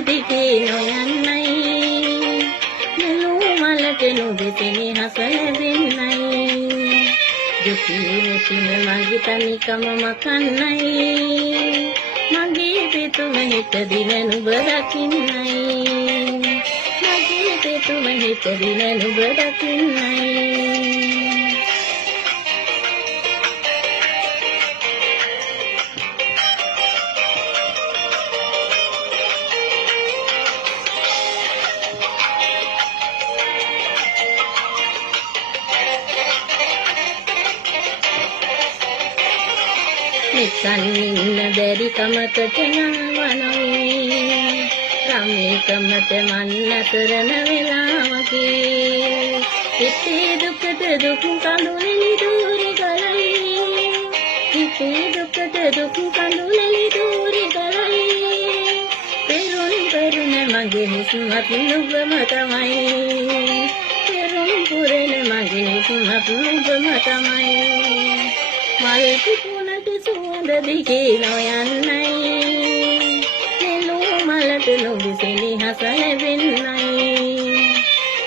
දිගේ නොයන්නයි නෙළුම් මලට නුඹේ හස ලැබෙන්නයි දුකේ නැසින මගේ තනිකම මකන්නයි මගේ පිටුම හිත දින නුඹ දකින්නයි මගේ පිටුම හිත දින නුඹ දකින්නයි නිකන් ඉන්න බැරි කමකට නාවනොයි රමේකමට මන් නතරන වෙලාවකේ හිතේ දුකට දුක් කඳුලෙලි දූරි ගලයි හිතේ දුකට දුක් කඳුලෙලි දූරි ගලයි පෙරුණ මගේ හිස්මත් නුඹම තමයි පෙරුණ පුරන මගේ හිස්මත් නුඹම තමයි මල් පුපුණට සුවඳ දිගේ නොයන්නයි නෙළුම් මලට නුඹේ හස ලැබෙන්නයි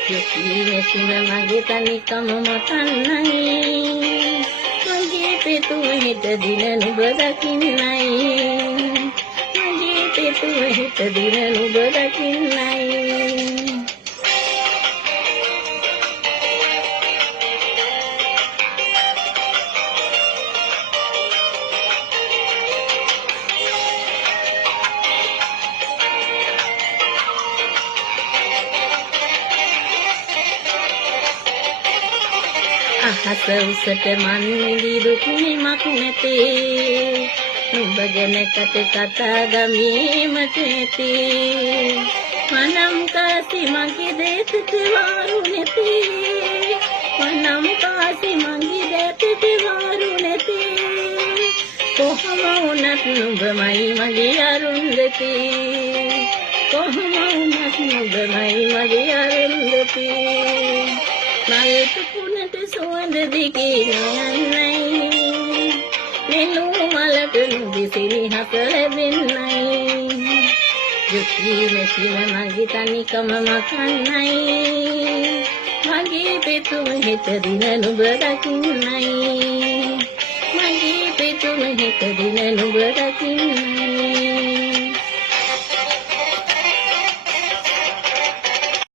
දුකේ නැසින මගේ තනිකම මකන්නයි මගේ පිටුම හිත දින නුඹ දකින්නයි මගේ පිටුම හිත දින නුඹ දකින්නයි අහස උසට මන් නිදි දුක් නිමක් නැතේ නුඹ ගැන කතා ගමීමට ඇතේ මනම් කාසි මගේ දේතට වාරු නැතේ මනම් කාසි මගේ දේතට වාරු නැතේ කොහොම වුණත් නුඹමයි මගේ අරුන්දති කොහොම වුණත් නුඹමයි මගේ අරුන්දති මල් පුපුණට සුවඳ දිගේ නොයන්නයි නෙළුම් මලට නුඹේ හස ලැබෙන්නයි දුකේ නැසින මගේ තනිකම මකන්නයි මගේ පිටුම හිත දින නුඹ දකින්නයි මගේ පිටුම හිත දින නුඹ දකින්නයි